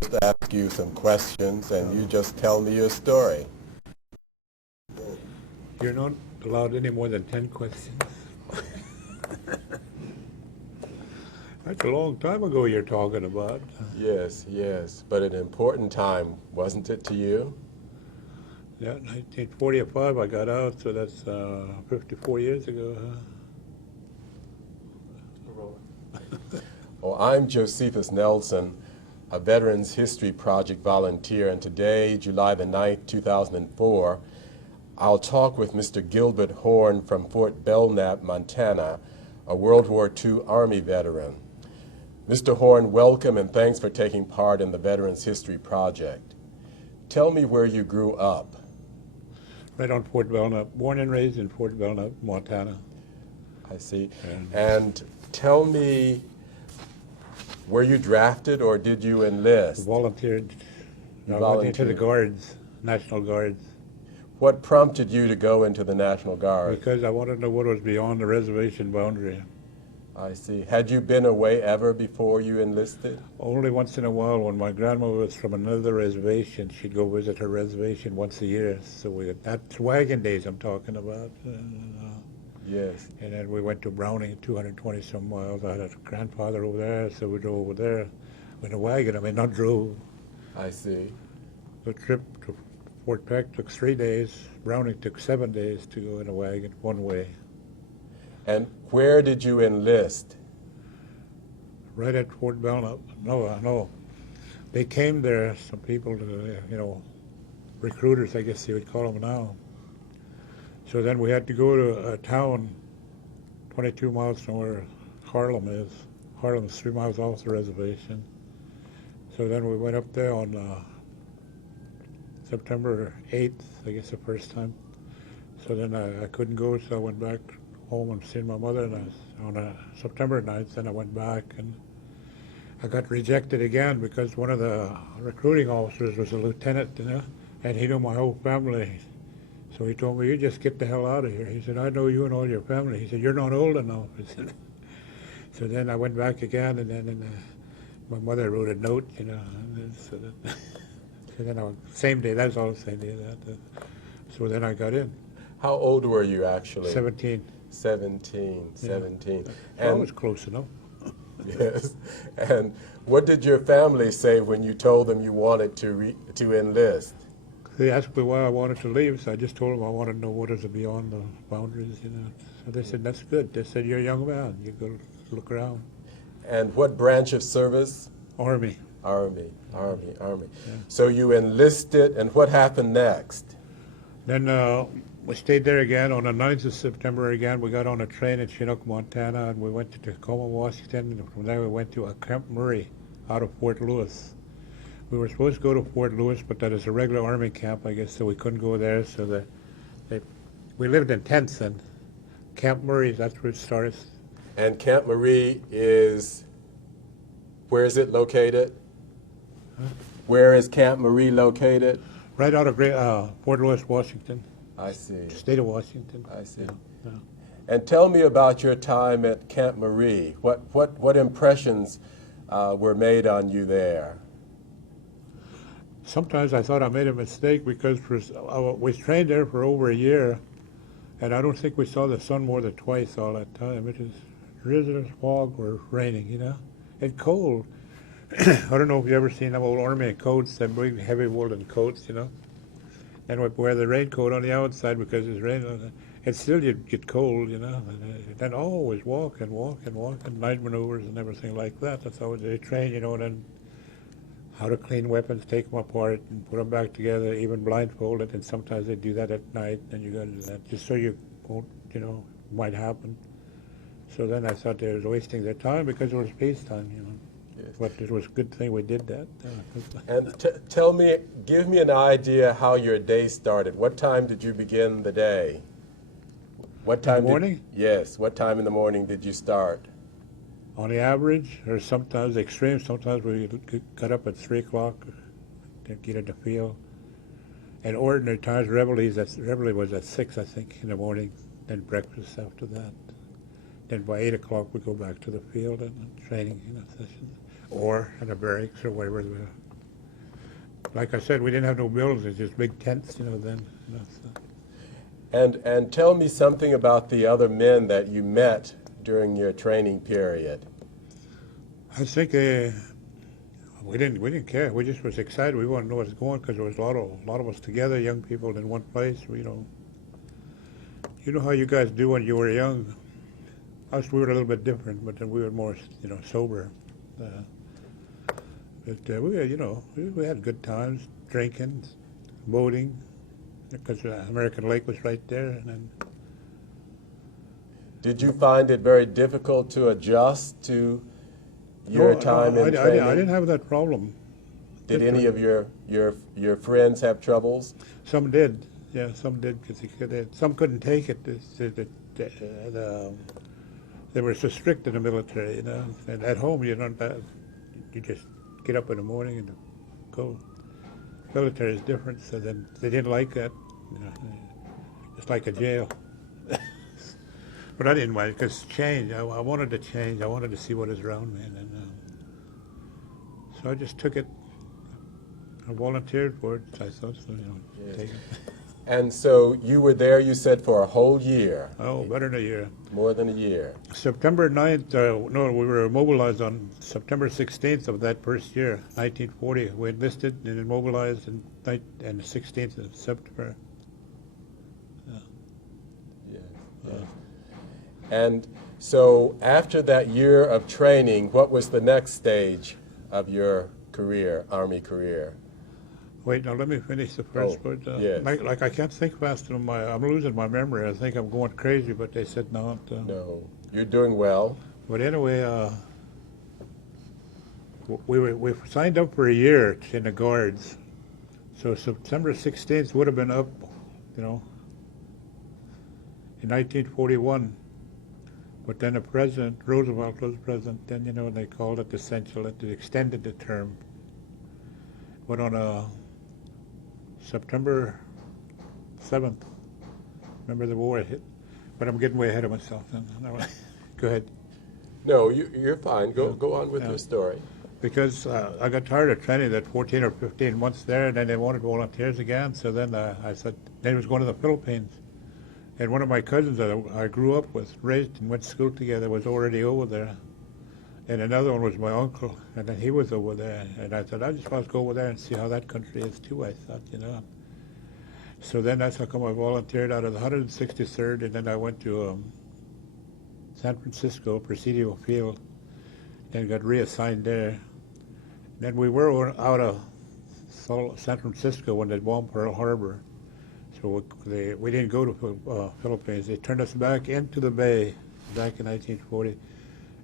just ask you some questions and you just tell me your story. You're not allowed any more than 10 questions. That's a long time ago you're talking about. Yes, yes, but an important time, wasn't it to you? Yeah, 1945 I got out, so that's 54 years ago, huh? Well, I'm Josephus Nelson, a Veterans History Project volunteer, and today, July the 9th, 2004, I'll talk with Mr. Gilbert Horn from Fort Belknap, Montana, a World War II Army veteran. Mr. Horn, welcome and thanks for taking part in the Veterans History Project. Tell me where you grew up. Right on Fort Belknap, born and raised in Fort Belknap, Montana. I see. And tell me, were you drafted or did you enlist? Volunteered. You I went into the volunteered. Guards, National Guards, What prompted you to go into the National Guard? because I wanted to know what was beyond the reservation boundary. I see. Had you been away ever before you enlisted? Only once in a while, when my grandmother was from another reservation, she'd go visit her reservation once a year. So that's wagon days I'm talking about. Yes. And then we went to Browning, 220 some miles. I had a grandfather over there, so we drove over there in a wagon. I mean, not drove. I see. The trip to Fort Peck took 3 days. Browning took 7 days to go in a wagon, one way. And where did you enlist? Right at Fort Belknap. No. They came there, some people, recruiters, I guess you would call them now. So then we had to go to a town 22 miles from where Harlem is. Harlem is 3 miles off the reservation. So then we went up there on September 8th, I guess the first time. So then I couldn't go, so I went back home and seen my mother, and on September 9th, then I went back, and I got rejected again because one of the recruiting officers was a lieutenant, and he knew my whole family. So he told me, "You just get the hell out of here." He said, "I know you and all your family." He said, "You're not old enough." He said. So then I went back again, and then my mother wrote a note, so then same day, that's all the same day. So then I got in. How old were you actually? 17. 17. Yeah. 17. I was close enough. Yes. And what did your family say when you told them you wanted to enlist? They asked me why I wanted to leave, so I just told them I wanted to know what is beyond the boundaries, So they said, "That's good." They said, "You're a young man. You go look around." And what branch of service? Army. Army. Yeah. So you enlisted, and what happened next? Then we stayed there again on the 9th of September again. We got on a train in Chinook, Montana, and we went to Tacoma, Washington, and from there we went to Camp Murray out of Fort Lewis. We were supposed to go to Fort Lewis, but that is a regular Army camp, I guess, so we couldn't go there. So we lived in tents, and Camp Murray, that's where it starts. And Camp Murray where is it located? Huh? Where is Camp Murray located? Right out of Fort Lewis, Washington. I see. State of Washington. I see. Yeah. And tell me about your time at Camp Murray. What impressions were made on you there? Sometimes I thought I made a mistake because we trained there for over a year, and I don't think we saw the sun more than twice all that time. It was drizzling, fog, or raining, and cold. I don't know if you've ever seen them old Army coats, them big heavy woolen coats, And we wear the raincoat on the outside because it's raining, and still you'd get cold, And then always walk and night maneuvers and everything like that. That's how they train, and then how to clean weapons, take them apart and put them back together, even blindfolded. And sometimes they do that at night, and you got to do that just so you won't, might happen. So then I thought they was wasting their time because it was peacetime, Yes. But it was a good thing we did that. And give me an idea how your day started. What time did you begin the day? What time? In the morning? Yes. What time in the morning did you start? On the average, or sometimes extreme, sometimes we got up at 3 o'clock to get in the field. And ordinary times, reveille was at 6, I think, in the morning, then breakfast after that. Then by 8 o'clock we go back to the field and training sessions, or in the barracks or wherever we were. like I said, we didn't have no buildings, it's just big tents, then. So. And tell me something about the other men that you met during your training period. I think we didn't care. We just was excited. We wanted to know what's going because there was a lot of us together, young people in one place. You know how you guys do when you were young. Us, we were a little bit different, but then we were more, sober. But we had good times, drinking, boating, because American Lake was right there. And then, Did you find it very difficult to adjust to your time in training? I didn't have that problem. Did any of your friends have troubles? Some did, yeah, some did, because some couldn't take it. They were so strict in the military, And at home, you just get up in the morning and go. Military is different, so then they didn't like that. It's like a jail. But I didn't mind because change. I wanted to change. I wanted to see what is around me, and so I just took it. I volunteered for it. I thought so. Yes. Take it. And so you were there, you said, for a whole year. Oh, better than a year. More than a year. September 9th, no, we were mobilized on September 16th of that first year, 1940. We enlisted and then mobilized on the 16th of September. Yes, yes. And so after that year of training, what was the next stage of your career, Army career? Wait, now let me finish the first part. Yes. Like I can't think fast enough. I'm losing my memory. I think I'm going crazy, but they said no. No, you're doing well. But anyway, we signed up for a year in the Guards. So September 16th would have been up, in 1941. But then the president, Roosevelt was president, then, they called it essential. It extended the term. But on September 7th, remember the war hit? But I'm getting way ahead of myself. Go ahead. No, you're fine. Go on with your story. Because I got tired of training that 14 or 15 months there, and then they wanted volunteers again. So then I said, then I was going to the Philippines. And one of my cousins that I grew up with, raised and went to school together, was already over there. And another one was my uncle, and then he was over there. And I thought, I just want to go over there and see how that country is too, I thought, So then that's how come I volunteered out of the 163rd, and then I went to San Francisco, Presidio Field, and got reassigned there. Then we were out of San Francisco when they bombed Pearl Harbor. So we didn't go to Philippines. They turned us back into the bay back in 1940.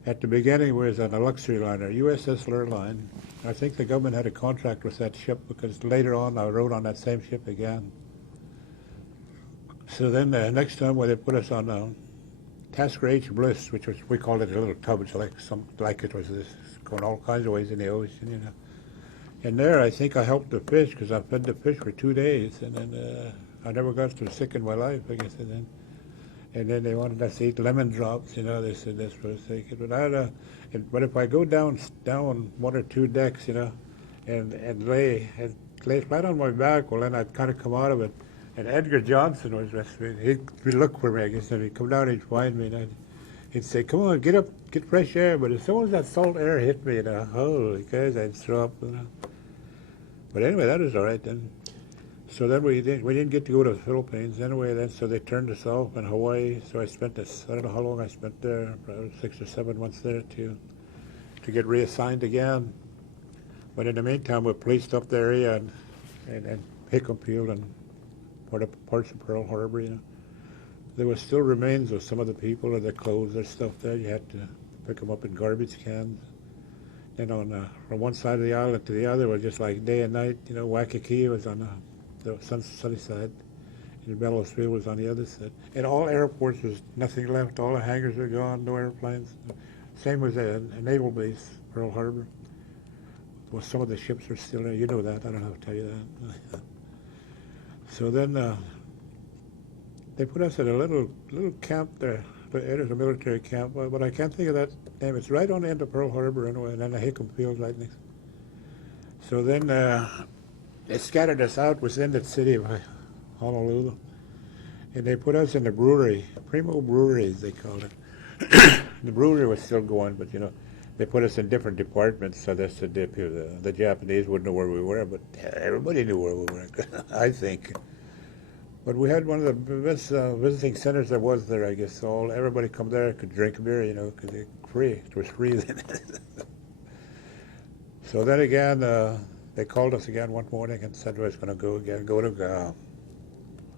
At the beginning, we was on a luxury liner, USS Lurline. I think the government had a contract with that ship because later on I rode on that same ship again. So then next time when they put us on Tasker H. Bliss, which was, we called it a little tub. It's like it was this, going all kinds of ways in the ocean, And there I think I helped the fish because I fed the fish for 2 days. And then I never got so sick in my life, I guess. And then they wanted us to eat lemon drops, they said this for a second. But if I go down 1 or 2 decks, and lay flat on my back, well, then I'd kind of come out of it. And Edgar Johnson was rescuing. He'd look for me, I guess, and he'd come down and he'd find me, and he'd say, "Come on, get up, get fresh air." But as soon as that salt air hit me, holy guys, I'd throw up. But anyway, that was all right then. So then we didn't get to go to the Philippines anyway. Then so they turned us off in Hawaii. So I spent this, I don't know how long I spent there, probably 6 or 7 months there to get reassigned again. But in the meantime, we policed up the area and Hickam Field and parts of Pearl Harbor. There was still remains of some of the people or their clothes, their stuff there. You had to pick them up in garbage cans. And from one side of the island to the other was just like day and night. Waikiki was on the sunny side, and Bellows Field was on the other side. And all airports was nothing left. All the hangars were gone, no airplanes. Same with a naval base, Pearl Harbor. Well, some of the ships are still there. You know that. I don't have to tell you that. So then they put us at a little camp there. It was a military camp, but I can't think of that name. It's right on the end of Pearl Harbor anyway, and then the Hickam Field right next. So then They scattered us out within the city of Honolulu, and they put us in the brewery, Primo Breweries, they called it. The brewery was still going, but they put us in different departments so that the Japanese wouldn't know where we were, but everybody knew where we were, I think. But we had one of the best visiting centers there was there, I guess. So everybody come there could drink beer, because it free. It was free then. So then again, they called us again one morning and said we was going to go to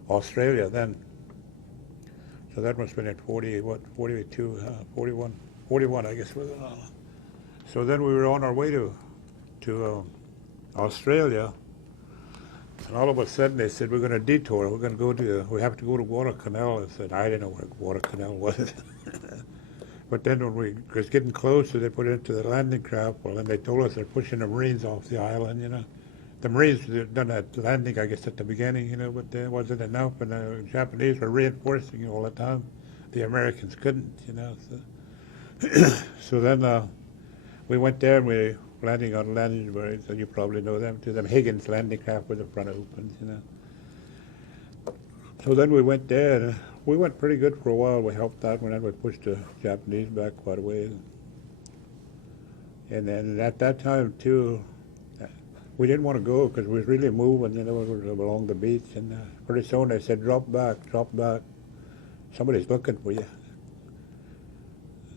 Australia then. So that must have been in 41, I guess. So then we were on our way to Australia, and all of a sudden they said, we're going to detour. We have to go to Guadalcanal. I said, I didn't know where Guadalcanal was. But then when we was getting closer, they put it into the landing craft. Well, then they told us they're pushing the Marines off the island, The Marines had done that landing, I guess, at the beginning, but it wasn't enough, and the Japanese were reinforcing all the time. The Americans couldn't, So then we went there, and we landing on landing Marines, and you probably know them, to them Higgins landing craft with the front open, So then we went there, and we went pretty good for a while. We helped out when we pushed the Japanese back quite a ways. And then at that time, too, we didn't want to go because we was really moving, along the beach. And pretty soon they said, drop back. Somebody's looking for you.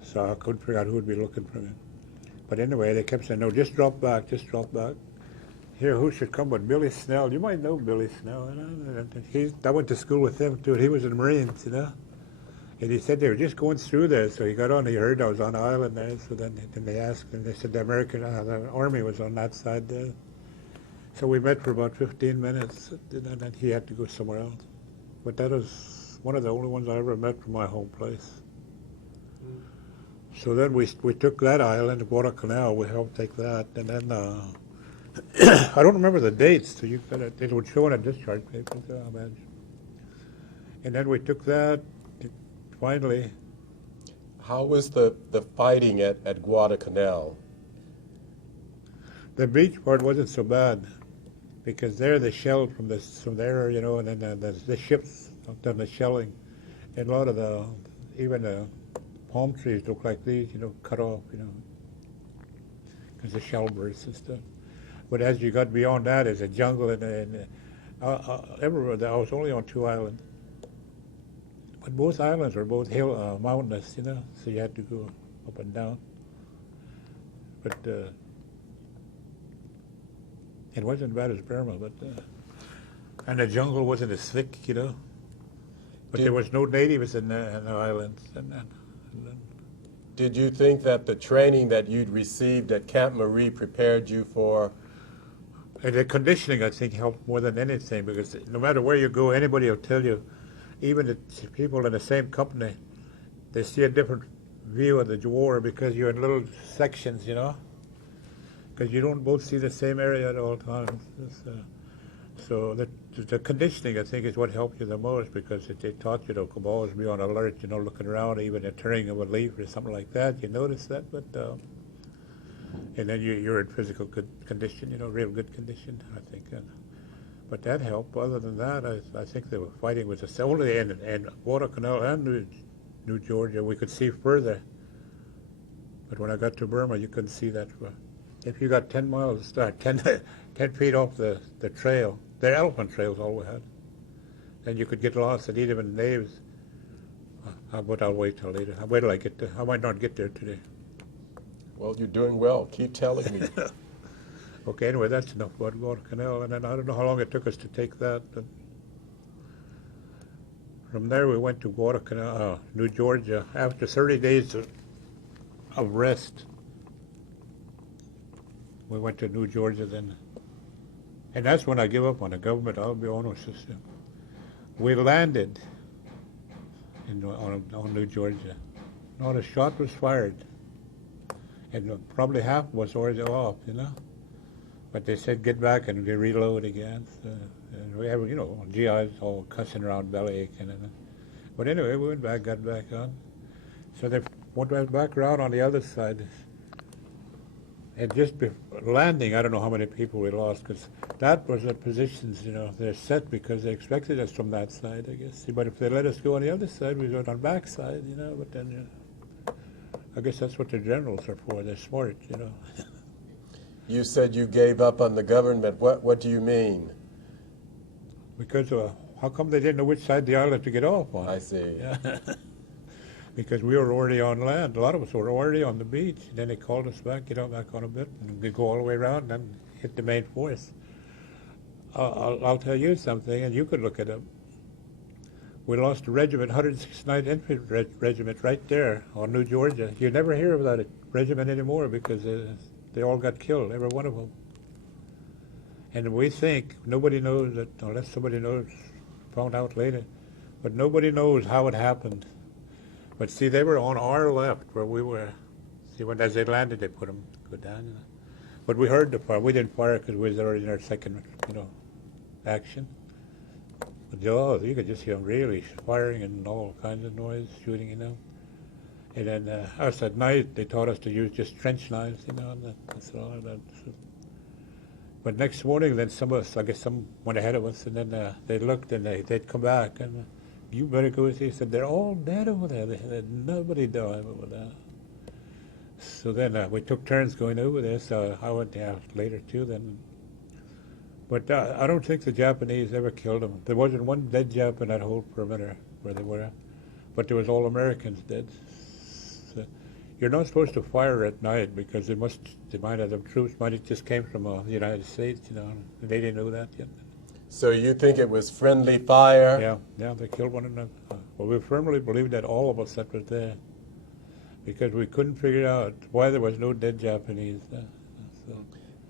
So I couldn't figure out who would be looking for me. But anyway, they kept saying, no, just drop back. Here, who should come but Billy Snell? You might know Billy Snell. I went to school with him, too. He was in the Marines, And he said they were just going through there. So he got on, he heard I was on the island there. So then they asked, and they said the the Army was on that side there. So we met for about 15 minutes, and then he had to go somewhere else. But that was one of the only ones I ever met from my home place. So then we took that island, Guadalcanal. We helped take that, and then I don't remember the dates. So it would show in a discharge paper, I imagine. And then we took that. Finally. How was the fighting at Guadalcanal? The beach part wasn't so bad, because there they shelled from there, and then the ships done the shelling, and a lot of even the palm trees look like these, cut off, because the shell bursts and stuff. But as you got beyond that, is a jungle, and everywhere. I was only on 2 islands, but both islands were both mountainous, so you had to go up and down. But it wasn't as bad as Burma, but and the jungle wasn't as thick, But there was no natives in the islands. Did you think that the training that you'd received at Camp Marie prepared you for? And the conditioning, I think, helped more than anything, because no matter where you go, anybody will tell you, even the people in the same company, they see a different view of the war because you're in little sections, because you don't both see the same area at all times. So the conditioning, I think, is what helped you the most, because they taught you to always be on alert, looking around, even a turning of a leaf or something like that. You notice that, but and then you're in physical good condition, real good condition, I think. But that helped. Other than that, I think the fighting was only in Guadalcanal and New Georgia we could see further. But when I got to Burma, you couldn't see that far. If you got 10 miles, 10 feet off the trail, the elephant trails all we had, then you could get lost and even natives. But I'll wait till later. I'll wait till I get there. I might not get there today. Well, you're doing well. Keep telling me. Okay, anyway, that's enough about Guadalcanal. And then I don't know how long it took us to take that. But from there, we went to Guadalcanal, New Georgia, after 30 days of rest. We went to New Georgia then. And that's when I give up on the government. I'll be honest with you. We landed on New Georgia. Not a shot was fired. And probably half was already off, But they said, get back and reload again. So, and we have, GIs all cussing around, belly aching. But anyway, we went back, got back on. So they went back around on the other side. And just landing, I don't know how many people we lost, because that was the positions, they're set because they expected us from that side, I guess. But if they let us go on the other side, we go on the back side, but then I guess that's what the generals are for. They're smart. You said you gave up on the government. What do you mean? Because how come they didn't know which side of the island to get off on? I see. Yeah. Because we were already on land. A lot of us were already on the beach. Then they called us back, get out back on a bit, and we go all the way around and then hit the main force. I'll tell you something, and you could look it up. We lost a regiment, 169th Infantry Regiment, right there on New Georgia. You never hear of that regiment anymore because they all got killed, every one of them. And we think, nobody knows that, unless somebody knows, found out later, but nobody knows how it happened. But see, they were on our left where we were. See, as they landed, they put them go down. But we heard the fire. We didn't fire because we was already in our second, action. But you could just hear them really firing and all kinds of noise, shooting, And then us at night, they taught us to use just trench knives, and that's all that. But next morning, then some of us, I guess some went ahead of us, and then they looked and they'd come back and. You better go see. He said, they're all dead over there. They had nobody died over there. So then we took turns going over there, so I went there later too then. But I don't think the Japanese ever killed them. There wasn't one dead Jap in that whole perimeter where they were. But there was all Americans dead. So you're not supposed to fire at night because they might have the troops might have just came from the United States, and they didn't know that yet. So you think it was friendly fire? Yeah, they killed one another. Well, we firmly believe that, all of us that were there, because we couldn't figure out why there was no dead Japanese.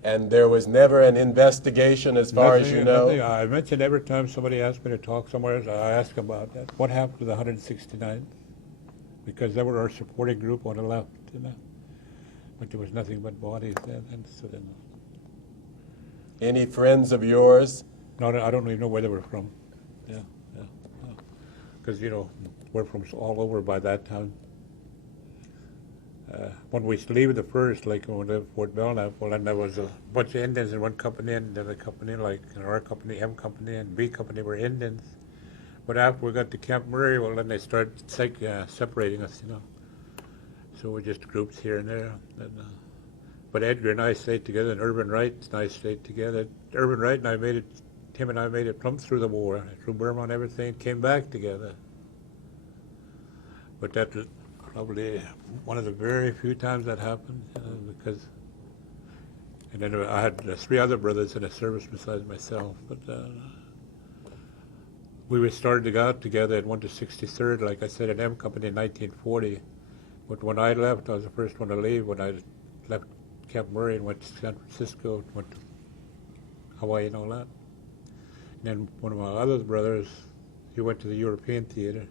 And there was never an investigation as far as you know? Nothing. I mentioned every time somebody asked me to talk somewhere, I ask about that. What happened to the 169th? Because they were our supporting group on the left, But there was nothing but bodies there. Any friends of yours? No, I don't even know where they were from. Yeah. Because, we're from all over by that time. When we leave the first, like when we left Fort Belknap, well, then there was a bunch of Indians in one company, and the other company, like our company, M Company, and B Company were Indians. But after we got to Camp Murray, well, then they started separating us, So we're just groups here and there. But Edgar and I stayed together, and Irvin Wright and I stayed together. Irvin Wright and I him and I made it plumb through the war, through Burma and everything, came back together. But that was probably one of the very few times that happened, because, and then I had 3 other brothers in the service besides myself, but we started to go out together and went to 63rd, like I said, at M Company in 1940. But when I left, I was the first one to leave. When I left Camp Murray and went to San Francisco, went to Hawaii and all that. And then one of my other brothers, he went to the European theater.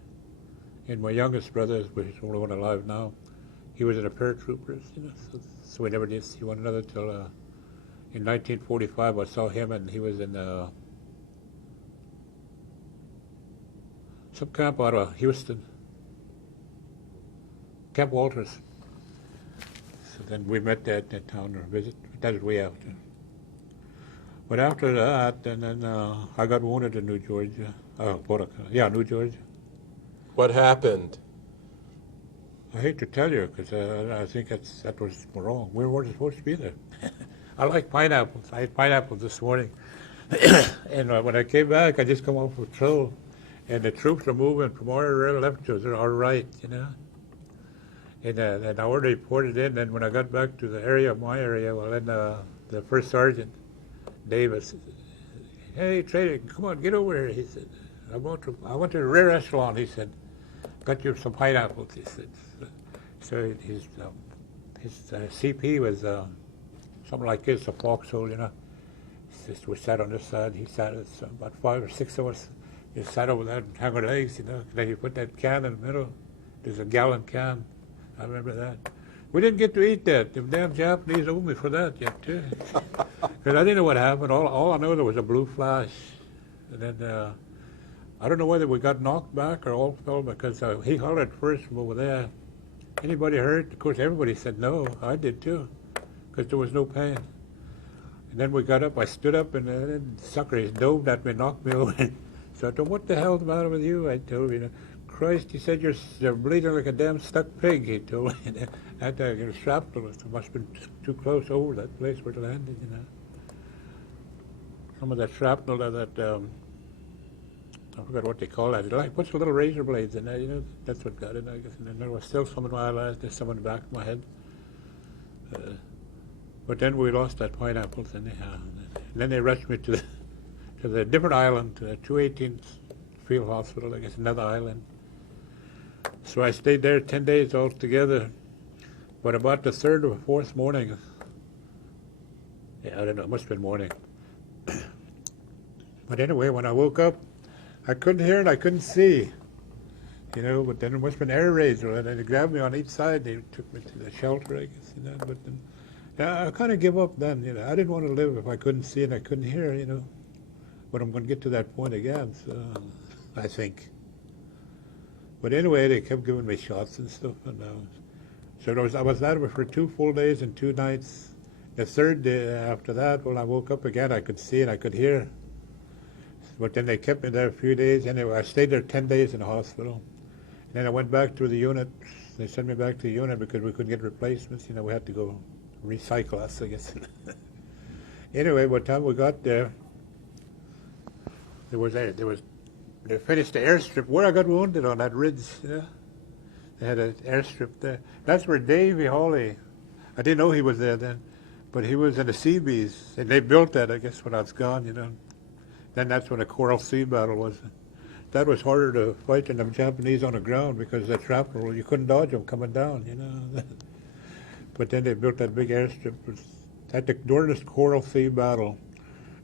And my youngest brother, which is the only one alive now, he was in the paratroopers, so we never did see one another till in 1945 I saw him, and he was in some camp out of Houston, Camp Walters. So then we met at that town or visit. That was way after. But after that, and then I got wounded in New Georgia. New Georgia. What happened? I hate to tell you, because I think that was wrong. We weren't supposed to be there. I like pineapples. I ate pineapples this morning. And when I came back, I just come off patrol, and the troops were moving from our left to our right, And I already reported in, and when I got back to the area, my area, well, then the first sergeant, Davis, hey, Trader, come on, get over here, he said. I went to the rear echelon, he said. Got you some pineapples, he said. So his CP was something like this, a foxhole, We sat on this side, he sat, about 5 or 6 of us, just sat over there and hung our legs, Then you put that can in the middle. There's a gallon can. I remember that. We didn't get to eat that. The damn Japanese owed me for that yet, too. Because I didn't know what happened. All I know, there was a blue flash. And then I don't know whether we got knocked back or all fell, because he hollered first from over there. Anybody hurt? Of course, everybody said no. I did, too. because there was no pain. And then we got up, I stood up, and then sucker, he dove at me, knocked me over. So I told him, what the hell's the matter with you? I told him, you know, Christ, he said, you're bleeding like a damn stuck pig, he told me. That shrapnel must have been too close over that place where it landed, you know. Some of that shrapnel, I forgot what they call that. It like puts the little razor blades in there, you know. That's what got it, I guess. And then there was still some in my eyes, there's some in the back of my head. But then we lost that pineapples anyhow. And then they rushed me to the different island, 218th Field Hospital, I guess, another island. So I stayed there 10 days altogether. But about the third or fourth morning, yeah, I don't know, it must have been morning. But anyway, when I woke up, I couldn't hear and I couldn't see, you know, but then it must have been air raids, and they grabbed me on each side. They took me to the shelter, I guess, you know. But then, I kind of give up then, you know. I didn't want to live if I couldn't see and I couldn't hear, you know. But I'm going to get to that point again, so I think. But anyway, they kept giving me shots and stuff, and so I was out of it for 2 full days and 2 nights. The third day after that, when I woke up again, I could see and I could hear. But then they kept me there a few days. Anyway, I stayed there 10 days in the hospital. And then I went back to the unit. They sent me back to the unit because we couldn't get replacements. You know, we had to go recycle us, I guess. Anyway, by the time we got there, they finished the airstrip where I got wounded on that ridge. Yeah, they had an airstrip there. That's where Davy Hawley. I didn't know he was there then, but he was in the Seabees, and they built that, I guess, when I was gone. You know. Then that's when the Coral Sea battle was. That was harder to fight than the Japanese on the ground because the shrapnel, you couldn't dodge them coming down, you know. But then they built that big airstrip. During this Coral Sea battle,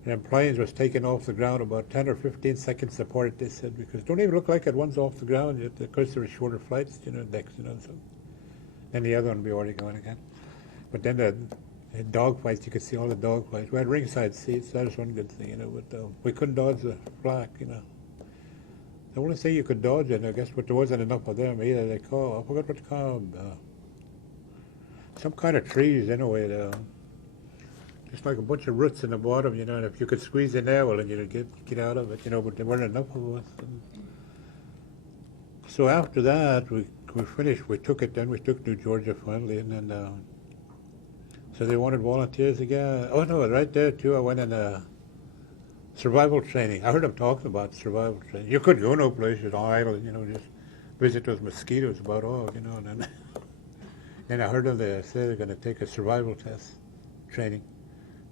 and planes was taken off the ground about 10 or 15 seconds apart, they said, because don't even look like it. One's off the ground yet. Of course, there were shorter flights, you know, decks, you know. So. Then the other one would be already going again. But then the dog fights, you could see all the dog fights. We had ringside seats, that was one good thing, you know, but we couldn't dodge the flak, you know. The only thing you could dodge it, I guess, but there wasn't enough of them either. They call, I forgot what they call them, some kind of trees anyway, just like a bunch of roots in the bottom, you know, and if you could squeeze in there, well, then you'd get out of it, you know, but there weren't enough of us. And so after that, we finished, we took New Georgia finally, and then, so they wanted volunteers again. Oh no, right there too, I went in survival training. I heard them talking about survival training. You couldn't go no place, you're idle, you know, just visit those mosquitoes about all, you know, and then I heard them, they say they're going to take a survival test training.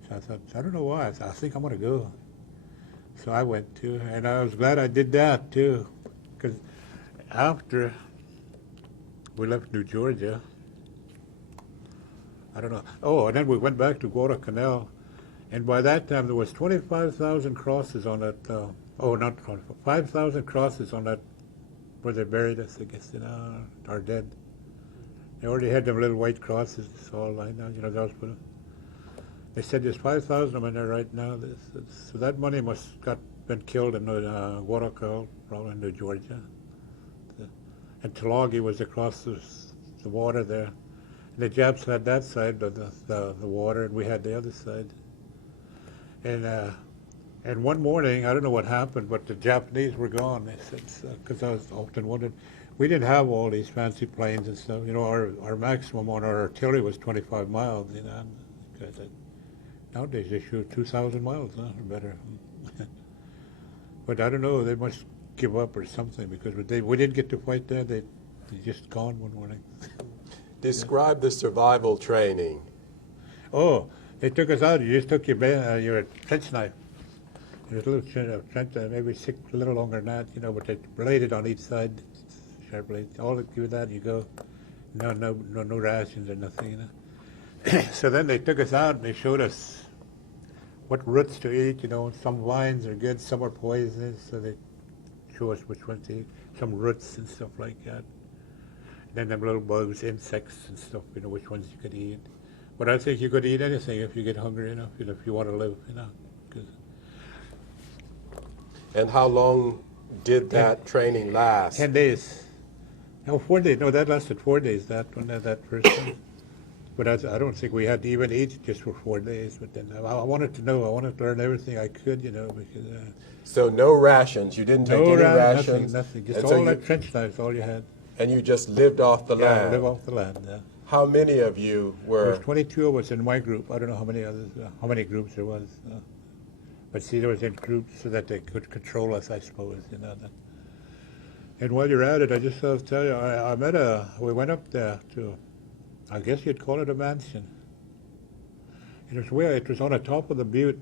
So I thought, I don't know why, I think I'm going to go. So I went too, and I was glad I did that too, because after we left New Georgia, I don't know. Oh, and then we went back to Guadalcanal, and by that time there was 25,000 crosses on that. Not 25, 5,000 crosses on that where they buried us. I guess you know, our dead. They already had them little white crosses all lined out. You know, those. They said there's 5,000 of them in there right now. So that money must have been killed in Guadalcanal, probably in New Georgia. And Tulagi was across the water there. The Japs had that side of the water, and we had the other side. And one morning, I don't know what happened, but the Japanese were gone. They said, because I was often wondering, we didn't have all these fancy planes and stuff. You know, our maximum on our artillery was 25 miles. You know, because nowadays they shoot 2,000 miles, or better. But I don't know. They must give up or something because we didn't get to fight there. They just gone one morning. Describe the survival training. Oh, they took us out. You just took your trench knife. There's a little trench, maybe a little longer than that, you know, but they bladed on each side, sharp blades. All that give that, you go. No rations or nothing, you know. So then they took us out and they showed us what roots to eat, you know. Some vines are good, some are poisonous, so they show us which ones to eat. Some roots and stuff like that. Then them little bugs, insects and stuff, you know, which ones you could eat. But I think you could eat anything if you get hungry enough, you know, if you want to live, you know. And how long did that training last? 10 days. No, 4 days. No, that lasted 4 days, that one, that first one. But I don't think we had to even eat just for 4 days. But then I wanted to know. I wanted to learn everything I could, because So no rations. You didn't take no any nothing, rations, nothing. Just and so all that trench knives, all you had. you just lived off the Yeah, land. live off the land. Yeah. How many of you There was were? 22 of us in my group. I don't know how many others, how many groups there was. But see, there was in groups so that they could control us, I suppose. And while you're at it, I just have to tell you, we went up there to, I guess you'd call it a mansion. It was on the top of the butte.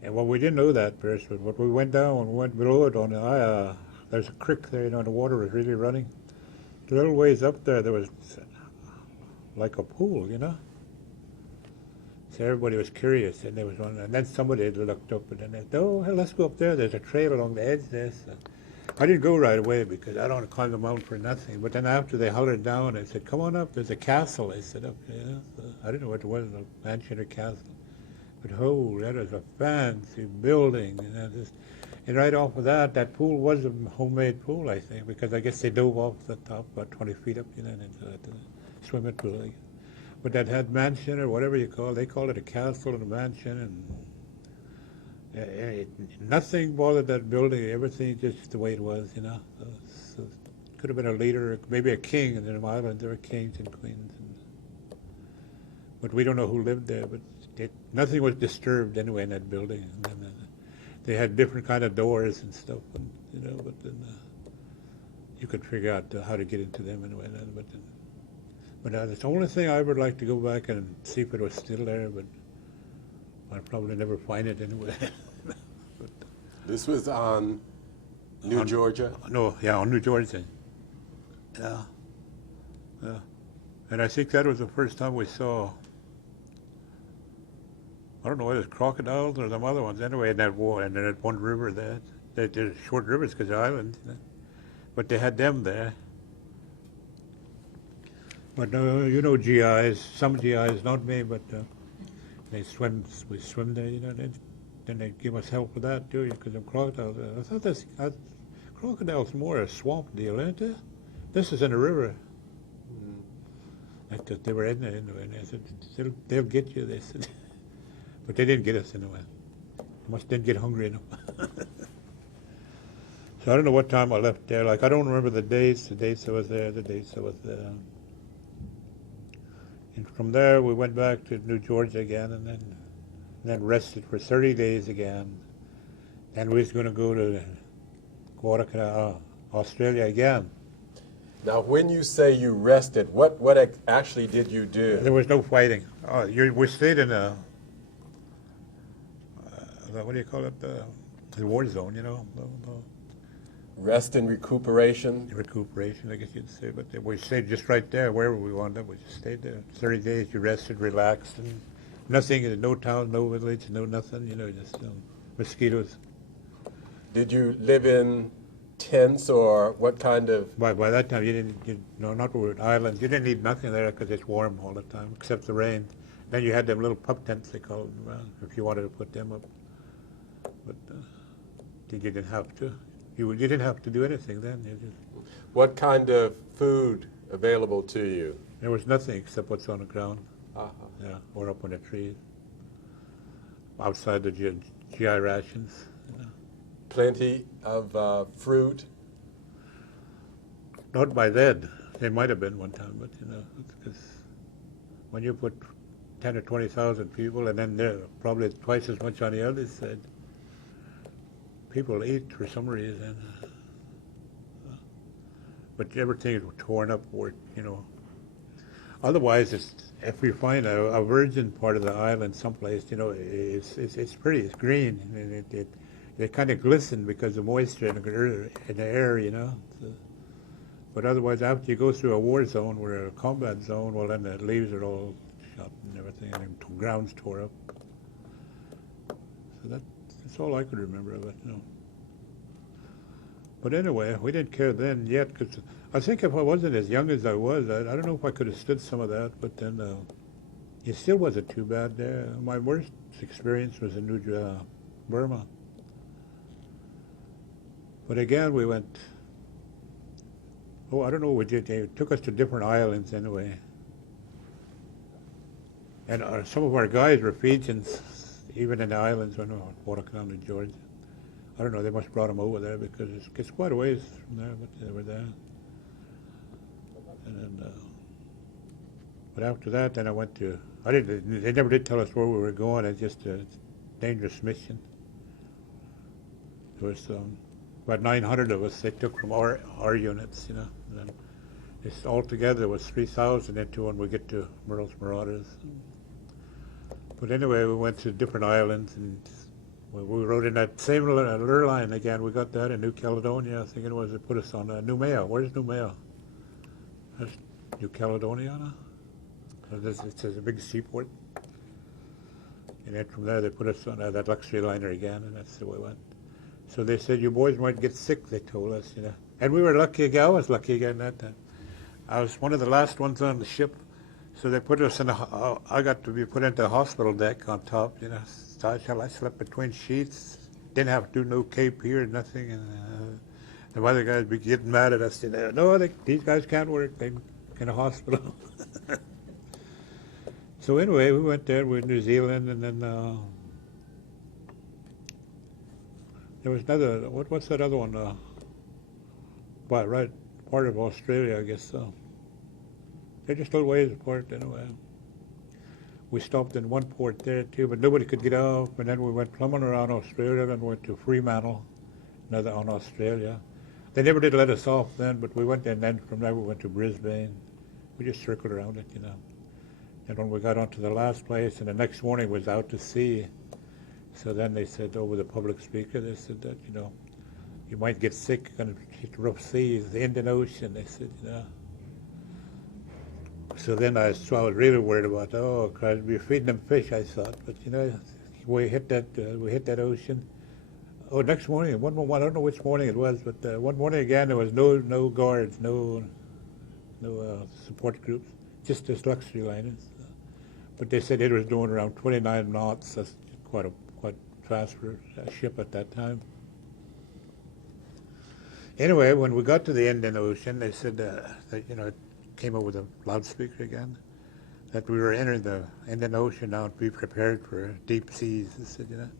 And well, we didn't know that first, but when we went down and went below it there's a creek there, the water was really running. A little ways up there was like a pool. So everybody was curious, and there was one, and then somebody had looked up, and then they said, "Oh, hell, let's go up there. There's a trail along the edge there." So I didn't go right away because I don't want to climb the mountain for nothing. But then after they hollered down, they said, "Come on up. There's a castle." I said, "Okay." So I didn't know what it was, a mansion or castle. But that was a fancy building, and right off of that pool was a homemade pool, I think, because I guess they dove off the top about 20 feet up, and into the swimming pool. But that had mansion or whatever you call it, they called it a castle and a mansion, and nothing bothered that building. Everything just the way it was. So it could have been a leader, maybe a king in an island. There were kings and queens, but we don't know who lived there. But nothing was disturbed anyway in that building. And then, they had different kind of doors and stuff, but then you could figure out how to get into them anyway. But it's the only thing I would like to go back and see if it was still there, but I'll probably never find it anyway. But, This was on New Georgia? no, yeah, on New Georgia. Yeah. And I think that was the first time we saw, I don't know whether it's crocodiles or some other ones anyway in that war, and then that one river there. There's short rivers because they're islands, but they had them there. But GIs, some GIs, not me, but we swim there, then they give us help with that too, because of crocodiles. I thought crocodiles more a swamp deal, ain't it? This is in a river. I thought they were in there anyway, and they said, they'll get you, they said. But they didn't get us anyway. Must didn't get hungry enough. So I don't know what time I left there. Like, I don't remember the dates I was there, And from there, we went back to New Georgia again, and then rested for 30 days again. Then we was going to go to Guadalcanal, Australia again. Now, when you say you rested, what actually did you do? There was no fighting. We stayed in what do you call it? The war zone, Rest and recuperation? Recuperation, I guess you'd say. But we stayed just right there, wherever we wanted. We just stayed there. 30 days, you rested, relaxed, and nothing, no town, no village, no nothing, just mosquitoes. Did you live in tents, or what kind of? By that time, not with islands. You didn't need nothing there because it's warm all the time, except the rain. Then you had them little pup tents, they called them, if you wanted to put them up. But you didn't have to. You didn't have to do anything then. What kind of food available to you? There was nothing except what's on the ground. Uh-huh. Yeah, or up on the trees. Outside the GI rations. Plenty of fruit? Not by then. There might have been one time, but because when you put 10 or 20,000 people, and then there probably twice as much on the other side, people eat for some reason. But everything is torn up, Otherwise, if we find a virgin part of the island someplace, it's pretty, it's green, and it kind of glisten because of moisture in the air, So, but otherwise, after you go through a war zone or a combat zone, well, then the leaves are all shot and everything, and the ground's tore up. So that's all I could remember of it, But anyway, we didn't care then yet, because I think if I wasn't as young as I was, I don't know if I could have stood some of that, but then it still wasn't too bad there. My worst experience was in Burma. But again, we went, I don't know what we did. They took us to different islands anyway. And some of our guys were Fijians, even in the islands, I know, Watertown in Georgia. I don't know, they must have brought them over there because it's quite a ways from there, but they were there. And then, but after that, then I went to, they never did tell us where we were going, it's just a dangerous mission. There was about 900 of us they took from our units, you know. And then it's altogether it was 3,000 into when we get to Merle's Marauders. But anyway, we went to different islands, and we rode in that same lure line again. We got that in New Caledonia, I think it was. They put us on Noumea. Where's Noumea? That's New Caledonia now? It's a big seaport. And then from there, they put us on that luxury liner again, and that's the way we went. So they said, you boys might get sick, they told us, you know. And we were lucky again. I was lucky again that time. I was one of the last ones on the ship. So they put us in I got to be put into a hospital deck on top, you know. So I slept between sheets. Didn't have to do no cape here, nothing. And the other guys be getting mad at us. You know, no, these guys can't work. They're in a hospital. So anyway, we went there. We were in New Zealand, and then there was another. What's that other one? Right part of Australia, I guess. They're just a little ways apart anyway. We stopped in one port there too, but nobody could get off. And then we went plumbing around Australia, then went to Fremantle, another on Australia. They never did let us off then, but we went there, and then from there we went to Brisbane. We just circled around it, you know. And when we got onto the last place, and the next morning was out to sea. So then they said over the public speaker, they said that, you know, you might get sick, going to hit rough seas, the Indian Ocean, they said, you know. So then I was really worried about, oh, Christ, we're feeding them fish, I thought. But, you know, we hit that ocean. Oh, next morning, I don't know which morning it was, but one morning again, there was no guards, no support groups, just this luxury liners. But they said it was doing around 29 knots. That's quite fast for a ship at that time. Anyway, when we got to the Indian Ocean, they said that, you know, it came over the loudspeaker again, that we were entering the Indian Ocean now to be prepared for deep seas. They said, you know.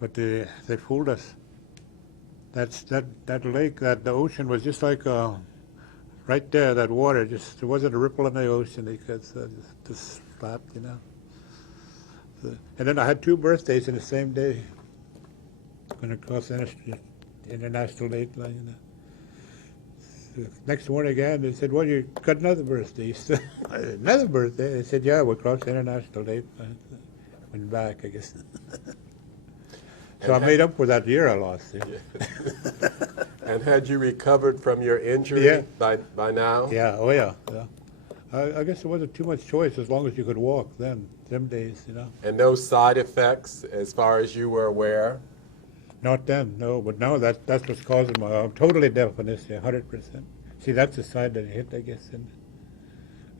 But they fooled us. That lake, the ocean was just like right there, that water, just there wasn't a ripple in the ocean because just flat, you know. And then I had 2 birthdays in the same day, going across the international date line, you know. So next morning again, they said, well, you got another birthday. So, another birthday? They said, yeah, we'll cross the international date line. Went back, I guess. So I made up for that year I lost. Yeah. And had you recovered from your injury Yeah. by now? Yeah, oh yeah. I guess there wasn't too much choice as long as you could walk then, them days, you know. And no side effects as far as you were aware? Not then, no, but now that's what's causing I'm totally deaf on this, yeah, 100%. See, that's the side that it hit, I guess.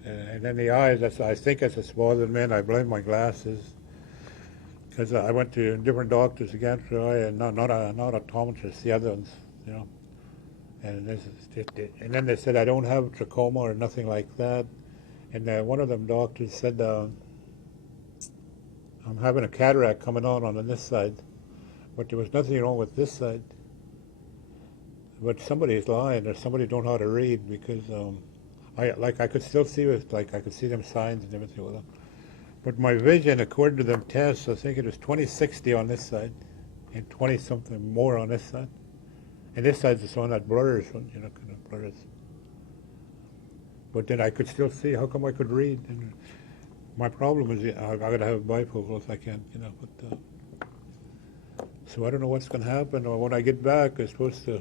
And then the eyes, I think as a smaller man, I blame my glasses. Because I went to different doctors again for eye, and not optometrists, the other ones, you know. And then they said I don't have trachoma or nothing like that. And one of them doctors said I'm having a cataract coming on this side, but there was nothing wrong with this side. But somebody's lying, or somebody don't know how to read, because I could still see it, like I could see them signs and everything with them. But my vision, according to them tests, I think it was 20/60 on this side, and 20-something more on this side. And this side's the one that blurs, you know, kind of blurs. But then I could still see. How come I could read? And my problem is I got to have bifocals. I can't, you know. But so I don't know what's going to happen. Or when I get back, they're supposed to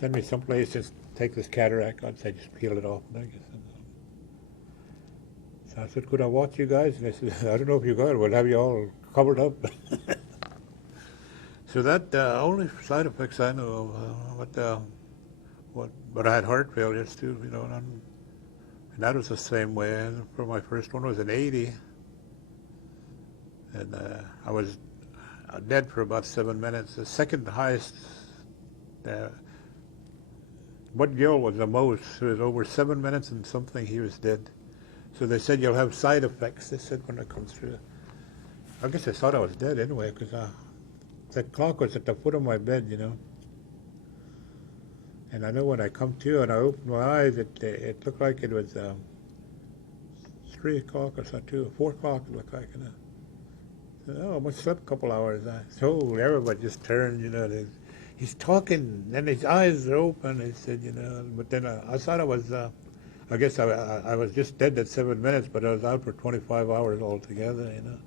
send me someplace, just take this cataract out, so I just peel it off, I guess. So I said, could I watch you guys? And they said, I don't know if you got it. We'll have you all covered up. So that only side effects I know of. But I had heart failures too, you know, and that was the same way. For my first one was in '80, and I was dead for about 7 minutes. The second highest, Bud Gill was the most. It was over 7 minutes and something he was dead. So they said you'll have side effects, they said, when it comes through. I guess I thought I was dead anyway, because that clock was at the foot of my bed, you know. And I know when I come to and I opened my eyes, it looked like it was 3 o'clock or something, 4 o'clock it looked like, you know. Oh, I must have slept a couple hours. I told everybody just turned, you know. He's talking, and his eyes are open. He said, you know. But then I thought I was, I guess I was just dead at 7 minutes, but I was out for 25 hours altogether, you know.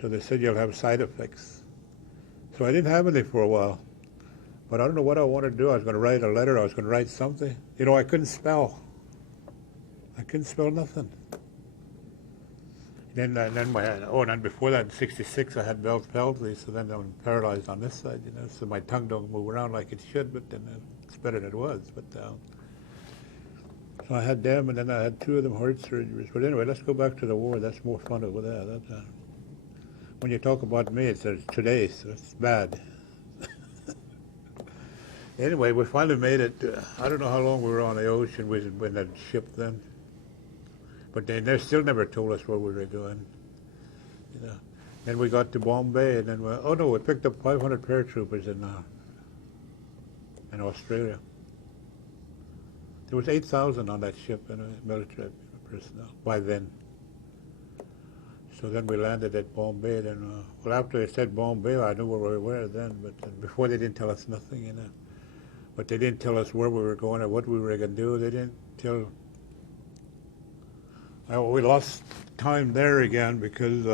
So they said you'll have side effects. So I didn't have any for a while. But I don't know what I wanted to do. I was going to write a letter. I was going to write something. You know, I couldn't spell. I couldn't spell nothing. And then before that, in '66, I had Bell's palsy, so then I'm paralyzed on this side, you know, so my tongue don't move around like it should, but then it's better than it was. But so I had them, and then I had 2 of them heart surgeries. But anyway, let's go back to the war. That's more fun over there. When you talk about me, it's today, so it's bad. Anyway, we finally made it. I don't know how long we were on the ocean when that ship then. But they still never told us what we were doing. You know. Then we got to Bombay, and then we picked up 500 paratroopers in Australia. There was 8,000 on that ship, military personnel by then. So then we landed at Bombay. Then, after they said Bombay, I knew where we were then. But before they didn't tell us nothing, you know. But they didn't tell us where we were going or what we were going to do. They didn't tell. We lost time there again because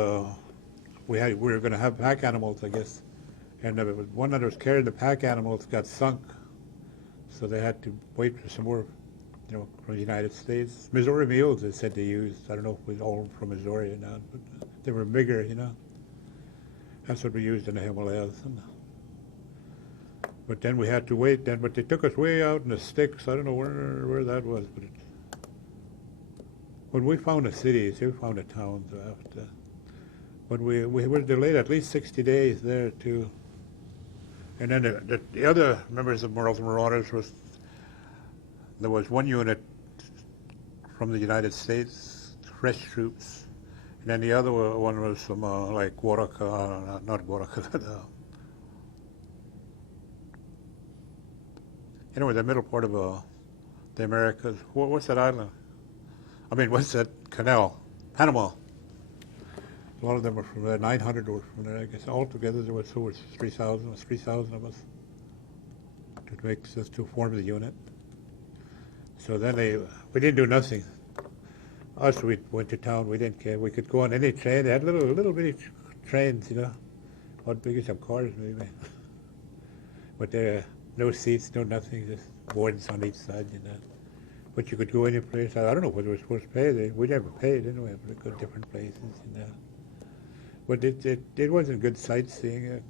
we were going to have pack animals, I guess, and one that was carrying the pack animals got sunk, so they had to wait for some more, you know, from the United States. Missouri mules, they said they used. I don't know if it was all from Missouri or not, but they were bigger, you know. That's what we used in the Himalayas. But then we had to wait then, but they took us way out in the sticks. I don't know where that was, but when we found the cities, we found the towns after. But we were delayed at least 60 days there too. And then the other members of Marauders there was one unit from the United States, fresh troops, and then the other one was from like Guaraca, not Guaraca, anyway, the middle part of the Americas. What's that island? I mean, what's that canal? Panama. A lot of them were from there. 900 were from there. I guess altogether there was over 3,000 of us to form the unit. So then we didn't do nothing. Us, we went to town. We didn't care. We could go on any train. They had little bitty trains, you know, about big as some cars maybe. But no seats, no nothing, just boards on each side, you know. But you could go any place. I don't know what we were supposed to pay. We never paid anyway, but we go to different places, you know. But it wasn't good sightseeing,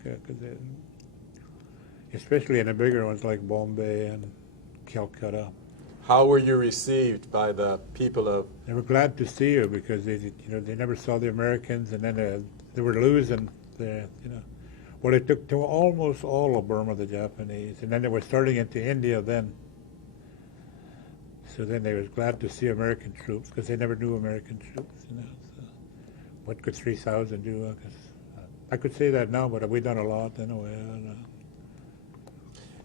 especially in the bigger ones like Bombay and Calcutta. How were you received by the people of? They were glad to see you because they never saw the Americans, and then they were losing there, you know. Well, it took to almost all of Burma, the Japanese, and then they were starting into India then. So then they was glad to see American troops because they never knew American troops, you know. So what could 3,000 do? I could say that now, but we've done a lot anyway.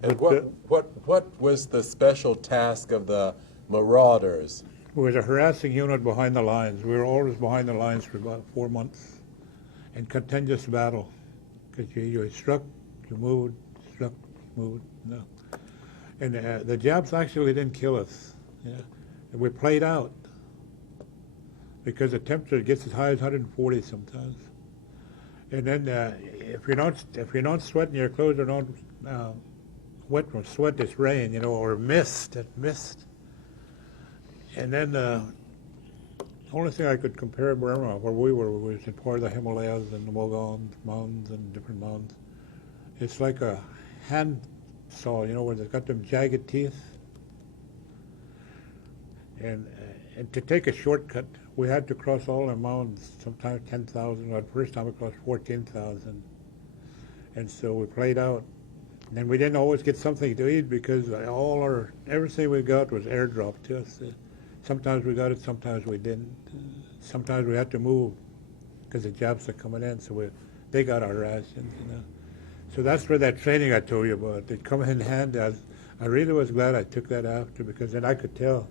And what was the special task of the Marauders? It was a harassing unit behind the lines. We were always behind the lines for about 4 months in continuous battle. Because you struck, you moved, struck, moved, no. And the Japs actually didn't kill us. Yeah. And we played out because the temperature gets as high as 140 sometimes. And then if you're not sweating, your clothes are not wet from sweat, it's rain, you know, or mist. And then the only thing I could compare Burma, where we were, was in part of the Himalayas and the Mogollon Mountains and different mountains. It's like a hand saw, you know, where they've got them jagged teeth. And to take a shortcut, we had to cross all the mountains, sometimes 10,000. The first time we crossed 14,000. And so we played out. And we didn't always get something to eat because everything we got was airdropped to us. Sometimes we got it, sometimes we didn't. Sometimes we had to move because the Japs are coming in, so they got our rations, you know. So that's where that training I told you about, it come in handy. I really was glad I took that after, because then I could tell,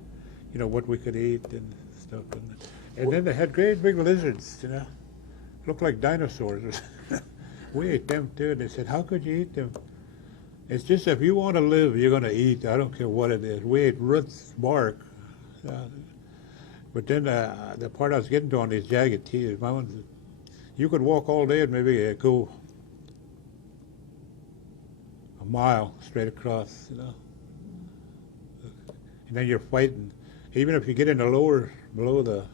you know, what we could eat and stuff. And then they had great big lizards, you know, looked like dinosaurs. We ate them too. And they said, how could you eat them? It's just if you want to live, you're going to eat. I don't care what it is. We ate roots, bark. But then the part I was getting to on these jagged teeth, you could walk all day and maybe go a mile straight across, you know. And then you're fighting. Even if you get in the lower, below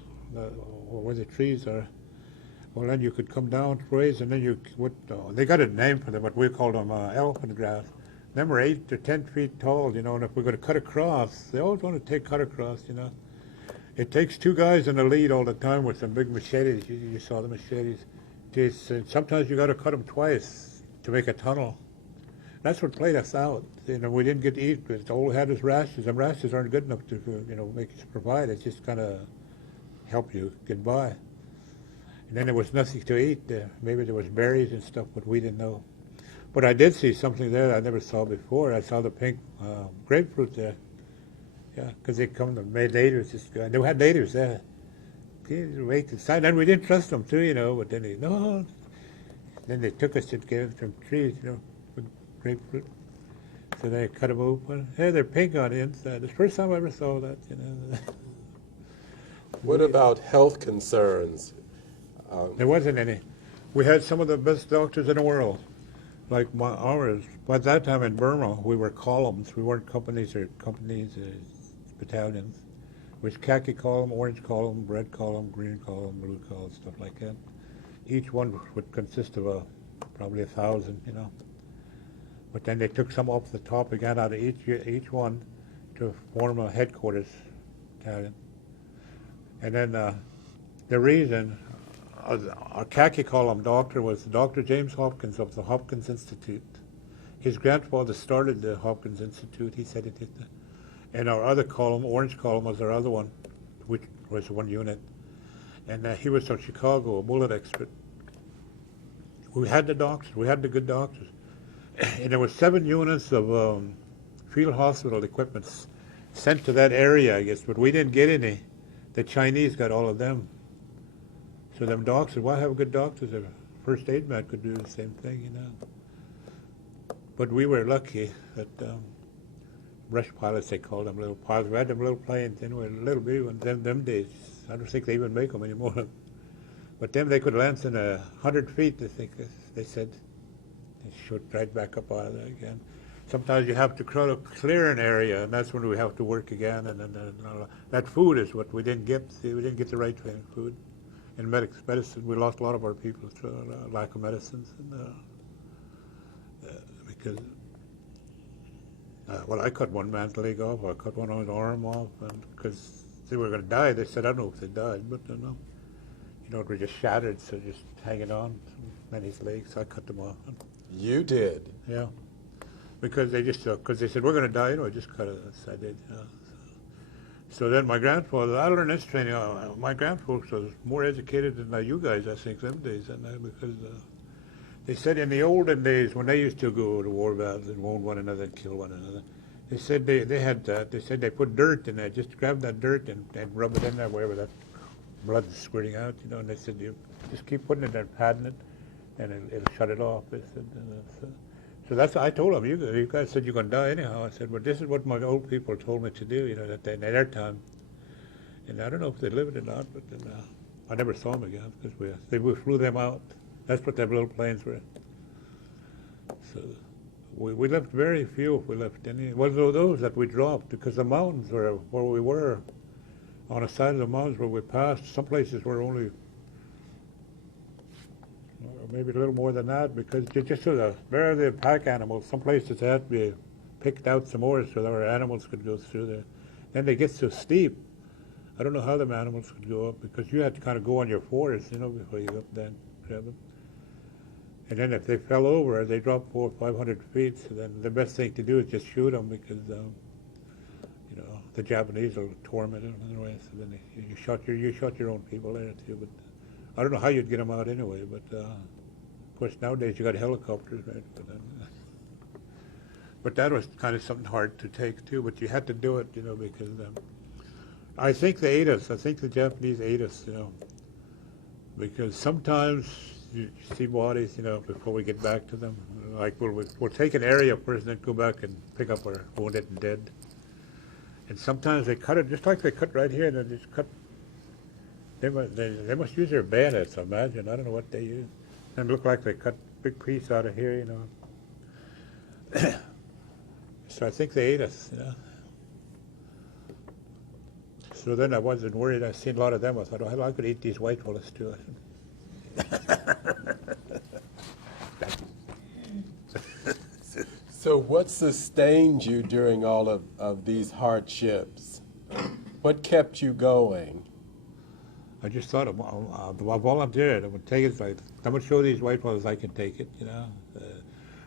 where the trees are, well, then you could come down ways, and then they got a name for them, but we called them elephant grass. Them were 8 to 10 feet tall, you know, and if we're going to cut across, they always want to cut across, you know. It takes 2 guys in the lead all the time with some big machetes. You saw the machetes. Sometimes you got to cut them twice to make a tunnel. That's what played us out. You know, we didn't get to eat, but all we had was rations. And rations aren't good enough to, you know, make us provide. It just kind of help you get by. And then there was nothing to eat. Maybe there was berries and stuff, but we didn't know. But I did see something there that I never saw before. I saw the pink grapefruit there. Yeah, because they come, the natives, they had natives there. Wait inside, and we didn't trust them too, you know. But then then they took us and gave us some trees, you know, with grapefruit. So they cut them open. Hey, they're pink on the inside. It's the first time I ever saw that, you know. What about health concerns? There wasn't any. We had some of the best doctors in the world, like ours. By that time in Burma, we were columns. We weren't companies, battalions. It was khaki column, orange column, red column, green column, blue column, stuff like that. Each one would consist of probably 1,000, you know. But then they took some off the top again out of each one to form a headquarters battalion. And then the reason our khaki column doctor was Dr. James Hopkins of the Hopkins Institute. His grandfather started the Hopkins Institute. He said it did. And our other column, orange column, was our other one, which was one unit. And he was from Chicago, a bullet expert. We had the doctors. We had the good doctors. And there were 7 units of field hospital equipment sent to that area, I guess, but we didn't get any. The Chinese got all of them. So them doctors, why have good doctors? A first aid man could do the same thing, you know. But we were lucky that brush pilots, they called them, little pilots. We had them little planes anyway, little bitty ones. Them days, I don't think they even make them anymore. But them, they could land in 100 feet, I think they said. They shoot right back up out of there again. Sometimes you have to clear an area, and that's when we have to work again. And then that food is what we didn't get. See, we didn't get the right kind of food. And medicine, we lost a lot of our people through lack of medicines. And, because, well, I cut one man's leg off, I cut one of his arm off, and because they were going to die. They said, I don't know if they died, but you know, it was just shattered, so just hanging on, and his legs, so I cut them off. You did? Yeah. Because they said, we're going to die, you know, I just cut it. I did, yeah. So then my grandfather, I learned this training. My grandfather was more educated than you guys, I think, them days. Because they said in the olden days, when they used to go to war battles and wound one another and kill one another, they said they put dirt in there, just grab that dirt and rub it in there wherever that blood is squirting out, you know. And they said, you just keep putting it there, patting it, and it'll shut it off. They said, so that's, I told them, you guys said you're going to die anyhow. I said, well, this is what my old people told me to do, you know, that in their time. And I don't know if they lived or not, but then, I never saw them again because we flew them out. That's what them little planes were. So we left very few if we left any. Well, those that we dropped because the mountains were where we were, on the side of the mountains where we passed. Some places were only maybe a little more than that, because just so the pack animals, some places had to be picked out some more so our animals could go through there. Then they get so steep, I don't know how them animals could go up, because you had to kind of go on your fours, you know, before you go up there and grab them. And then if they fell over, they dropped 400 or 500 feet, so then the best thing to do is just shoot them, because, you know, the Japanese will torment them anyway. So then you shot your own people there too. But I don't know how you'd get them out anyway. But of course nowadays you got helicopters, right? But that was kind of something hard to take too. But you had to do it, you know, because I think they ate us. I think the Japanese ate us, you know, because sometimes you see bodies, you know, before we get back to them. Like we'll take an area first, and then go back and pick up our wounded and dead. And sometimes they cut it just like they cut right here, and they just cut. They must use their bayonets, I imagine. I don't know what they use. And it looked like they cut a big piece out of here, you know. So I think they ate us, you know. So then I wasn't worried. I seen a lot of them. I thought, oh, I could eat these white fellas too. So what sustained you during all of these hardships? What kept you going? I just thought I volunteered. I would take it. I'm going to show these white fellas I can take it, you know.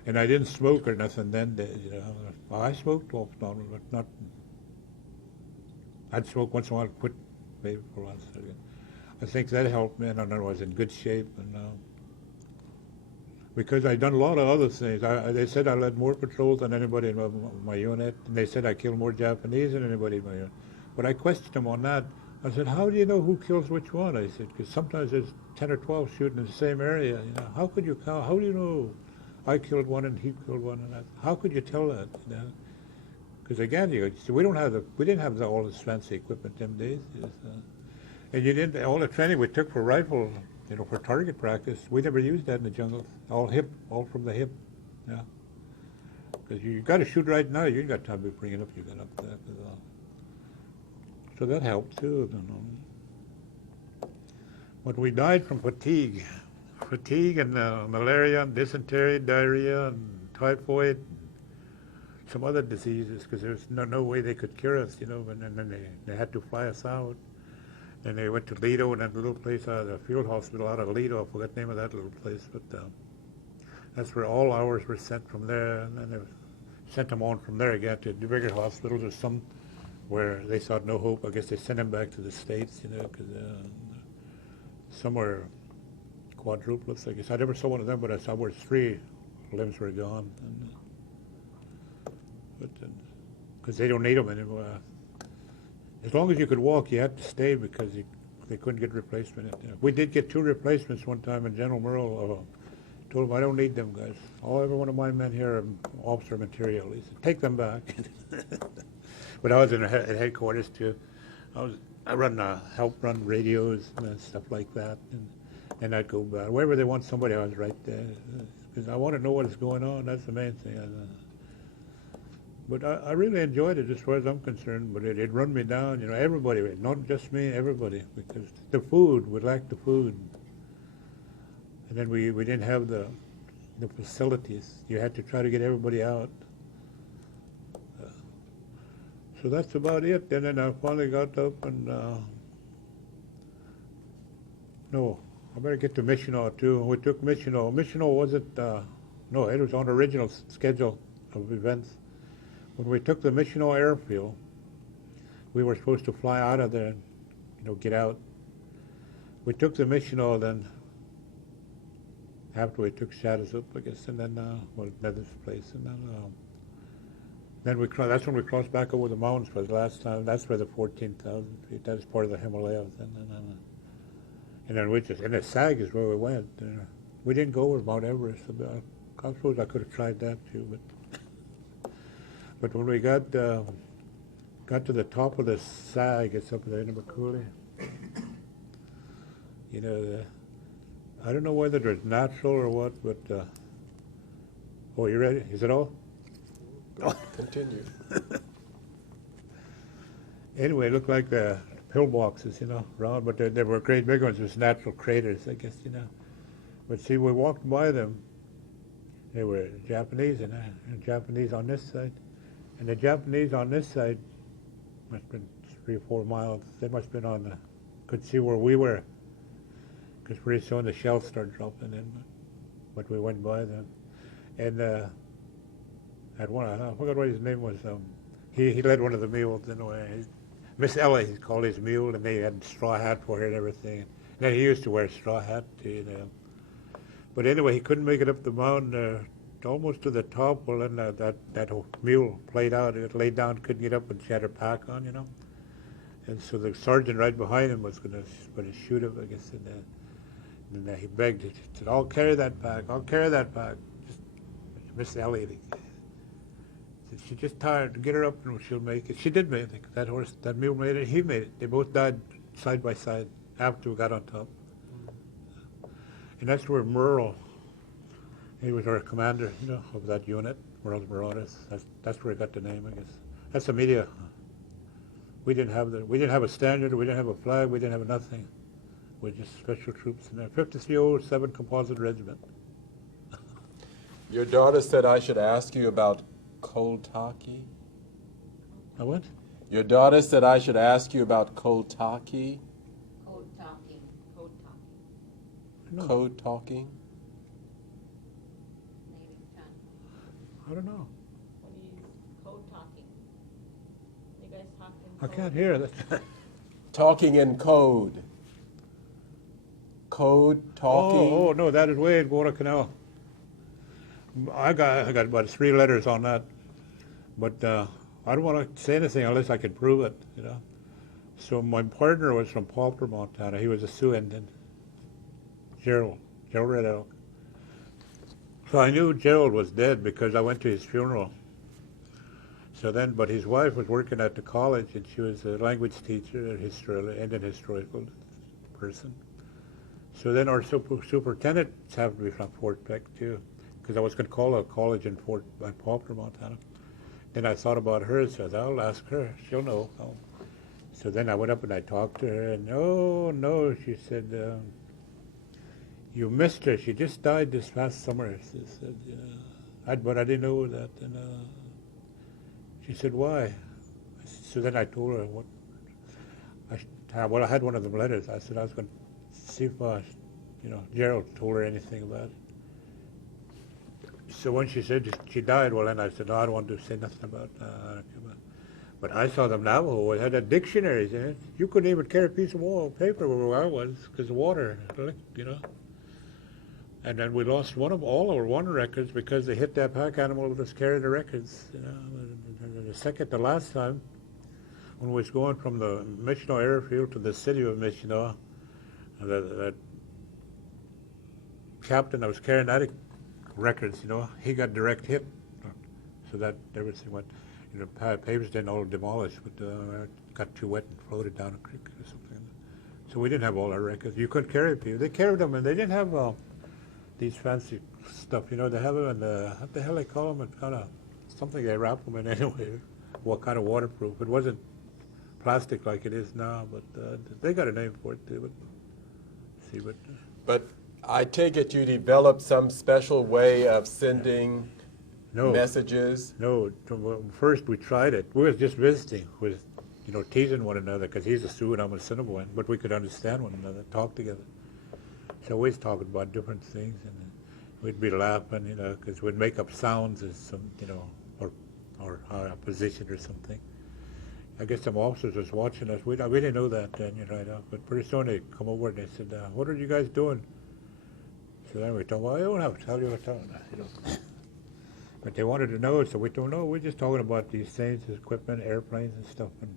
And I didn't smoke or nothing then, you know. Well, I smoked off and on, but not. I'd smoke once in a while, quit maybe for once. I think that helped me, and I was in good shape. And because I'd done a lot of other things. They said I led more patrols than anybody in my unit, and they said I killed more Japanese than anybody in my unit. But I questioned them on that. I said, how do you know who kills which one? I said, because sometimes there's 10 or 12 shooting in the same area. You know, how could you count? How do you know I killed one and he killed one? And how could you tell that? You know? Because again, we didn't have all this fancy equipment them days. And all the training we took for rifle, you know, for target practice, we never used that in the jungle. All from the hip. Yeah. Because you got to shoot right now. You ain't got time to bring it up. You got up there. So that helped too. You know. But we died from fatigue and malaria, and dysentery, diarrhea, and typhoid. Some other diseases, because there's no way they could cure us, you know, and then they had to fly us out. And they went to Lido, and that little place out of the field hospital out of Lido, I forgot the name of that little place, but that's where all ours were sent from there, and then they sent them on from there again to the bigger hospitals or some where they saw no hope. I guess they sent them back to the States, you know, because some were quadruplets, I guess. I never saw one of them, but I saw where 3 limbs were gone. Because they don't need them anymore. As long as you could walk, you had to stay because they couldn't get replacement. We did get 2 replacements one time, and General Merle told him, I don't need them guys. Every one of my men here are officer material. He said, take them back. But I was at headquarters too. I help run radios and stuff like that, and I'd go back. Wherever they want somebody, I was right there. Because I want to know what is going on. That's the main thing. But I really enjoyed it as far as I'm concerned, but it run me down, you know, everybody, not just me, everybody, because the food, we lacked the food. And then we didn't have the facilities. You had to try to get everybody out. So that's about it. And then I finally got up and, no, I better get to Michigan too. We took Michigan. Michigan wasn't, no, it was on the original schedule of events. When we took the Michigan airfield, we were supposed to fly out of there and, you know, get out. We took the Michigan then, after we took Shadows up, I guess, and then, another place, and then that's when we crossed back over the mountains for the last time. That's where the 14,000 feet, that's part of the Himalayas. And then and the SAG is where we went. We didn't go over Mount Everest. I suppose I could have tried that too, but when we got to the top of the SAG, it's up there in Makuli. You know, I don't know whether it's natural or what, but oh, you ready? Is it all? Continue. Anyway, it looked like the pillboxes, you know, round, but they were great big ones. It was natural craters, I guess, you know. But see, we walked by them. They were Japanese and Japanese on this side. And the Japanese on this side must have been 3 or 4 miles. They must have been could see where we were. Because pretty soon the shells started dropping in. But we went by them. And at one, I forgot what his name was, He led one of the mules in a way. Miss Ella, he called his mule, and they had straw hat for her and everything. And then he used to wear a straw hat, you know. But anyway, he couldn't make it up the mountain, almost to the top. Well, then that mule played out. It laid down, couldn't get up, and she had her pack on, you know. And so the sergeant right behind him was going to shoot him, I guess. And he begged, he said, "I'll carry that pack. I'll carry that pack." Just, Miss Elliot, he said, "She's just tired. Get her up, and she'll make it." She did make it. That mule made it. He made it. They both died side by side after we got on top. And that's where Merle, he was our commander, you know, of that unit, Merle Marauders. That's where he got the name, I guess. That's the media. We didn't have a standard, we didn't have a flag, we didn't have nothing. We're just special troops in there. 5307 Composite Regiment. Your daughter said I should ask you about Koltaki. What? Your daughter said I should ask you about Koltaki. Code talking. No, Code talking. Native tongue. I don't know. What do you use? Code talking. You guys talk in I code? can't hear that. Talking in code. Code talking. Oh, no, that is way in Guadalcanal. I got about 3 letters on that, but I don't want to say anything unless I can prove it, you know. So my partner was from Poplar, Montana. He was a Sioux Indian, Gerald Red Elk. So I knew Gerald was dead because I went to his funeral. So then, but his wife was working at the college, and she was a language teacher, Indian historical person. So then our superintendents happened to be from Fort Peck too, because I was going to call a college in Poplar, Montana. Then I thought about her, so I said, I'll ask her, she'll know. So then I went up and I talked to her, and no, she said, you missed her. She just died this past summer. She said, but I didn't know that. And she said, why? So then I told her what. I had one of them letters. I said I was going to see if, Gerald told her anything about it. So when she said she died, well, then I said, no, I don't want to say nothing about but I saw them Navajo. It had dictionaries in it. You couldn't even carry a piece of paper where I was because of water, you know. And then we lost all our water records because they hit that pack animal that was carrying the records, you know. And the last time, when we was going from the Michino airfield to the city of Michino, that captain that was carrying that records, you know, he got direct hit. So that everything went, you know, papers didn't all demolish, but got too wet and floated down a creek or something. So we didn't have all our records. You couldn't carry people. They carried them, and they didn't have these fancy stuff, you know. They have them in what the hell they call them? It's kind of something they wrap them in anyway. What kind of waterproof? It wasn't plastic like it is now, but they got a name for it too. But I take it you developed some special way of sending messages? No, first we tried it. We was just visiting, with, you know, teasing one another, because he's a Sioux and I'm a Assiniboine, but we could understand one another, talk together. So we was talking about different things, and we'd be laughing, you know, because we'd make up sounds as some, you know, or our position or something. I guess some officers was watching us. We didn't know that then, you know, but pretty soon they come over and they said, what are you guys doing? So then we told them, well, I don't have to tell you what, you know. But they wanted to know, so we told them, no, we're just talking about these things, equipment, airplanes and stuff, and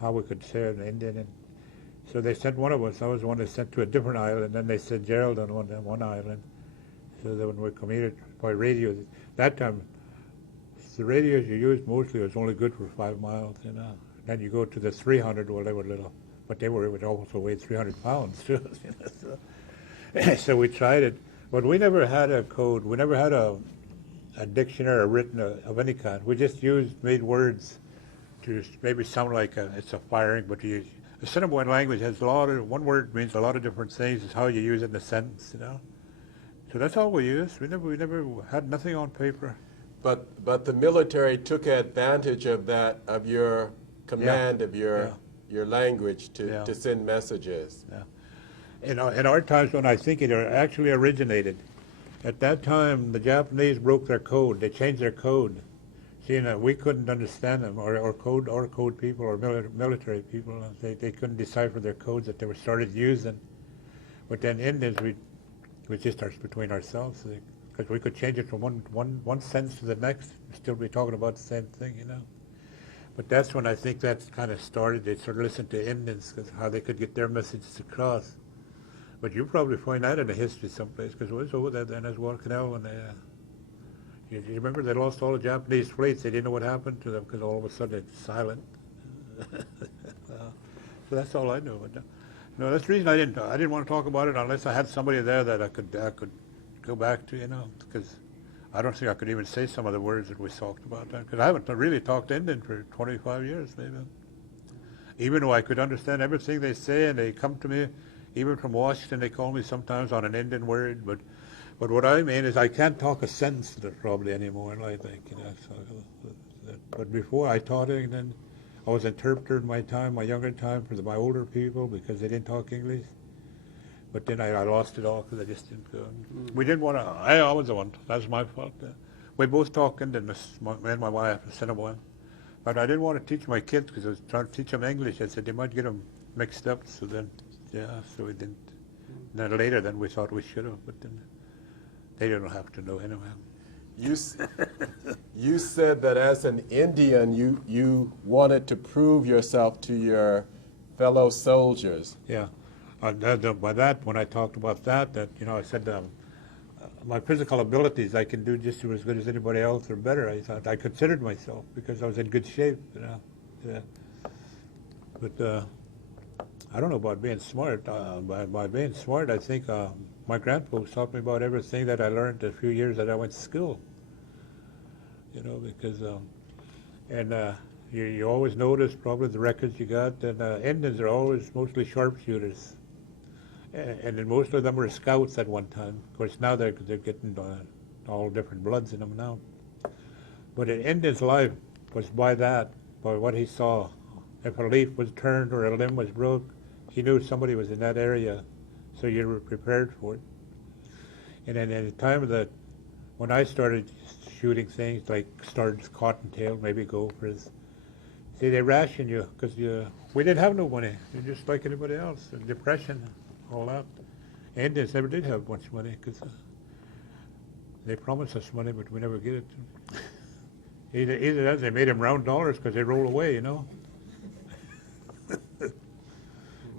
how we could say it in Indian. And so they sent one of us. I was the one that sent to a different island, and then they sent Gerald on one island. So that when we communicated by radio, that time, the radios you used mostly was only good for 5 miles, you know. Then you go to the 300, well, they were little, but it would also weigh 300 pounds too. You know, so we tried it, but we never had a code. We never had a dictionary or written of any kind. We just made words to maybe sound like it's a firing, but the Assiniboine language has one word means a lot of different things. It's how you use it in a sentence, you know. So that's all we used. We never had nothing on paper. But the military took advantage of that, of your command, of your language to send messages. Yeah. In our times, when I think it actually originated, at that time the Japanese broke their code. They changed their code. seeing that we couldn't understand them, or code people, or military people. They couldn't decipher their codes that they were started using. But then Indians, we just are between ourselves, because we could change it from one sentence to the next, and still be talking about the same thing, you know. But that's when I think that kind of started. They started listening to Indians, because how they could get their messages across. But you probably find that in the history someplace, because it was over there then as well, Canal, when they, you remember they lost all the Japanese fleets. They didn't know what happened to them, because all of a sudden it's silent. So that's all I know. But, no, that's the reason I didn't want to talk about it unless I had somebody there that I could go back to, you know, because I don't think I could even say some of the words that we talked about then, because I haven't really talked Indian for 25 years, maybe. Even though I could understand everything they say, and they come to me, even from Washington, they call me sometimes on an Indian word, but what I mean is I can't talk a sentence probably anymore, I think, you know. So, but before I taught it, and then I was interpreter in my time, my younger time, for my older people, because they didn't talk English. But then I lost it all because I just didn't go. We didn't want to. I was the one. That's my fault. We both talked Indian, me and my wife, Assiniboine. But I didn't want to teach my kids because I was trying to teach them English. I said they might get them mixed up. So then, yeah, so we didn't. Then later, then we thought we should have, but then they don't have to know anyway. You said that as an Indian, you wanted to prove yourself to your fellow soldiers. Yeah. By that, when I talked about that, you know, I said my physical abilities I can do just as good as anybody else or better. I thought I considered myself because I was in good shape, you know. Yeah. But I don't know about being smart. By being smart, I think my grandfolks taught me about everything that I learned the few years that I went to school. You know, because you always notice probably the records you got, and Indians are always mostly sharpshooters. And then most of them were scouts at one time. Of course, now they're getting all different bloods in them now. But in Indian's life was by what he saw. If a leaf was turned or a limb was broke, he knew somebody was in that area, so you were prepared for it. And then at the time when I started shooting things like studs, cottontail, maybe gophers, see, they ration you because we didn't have no money. You're just like anybody else. Depression, all that. Indians never did have much money because they promised us money, but we never get it. Either that, they made them round dollars because they roll away, you know.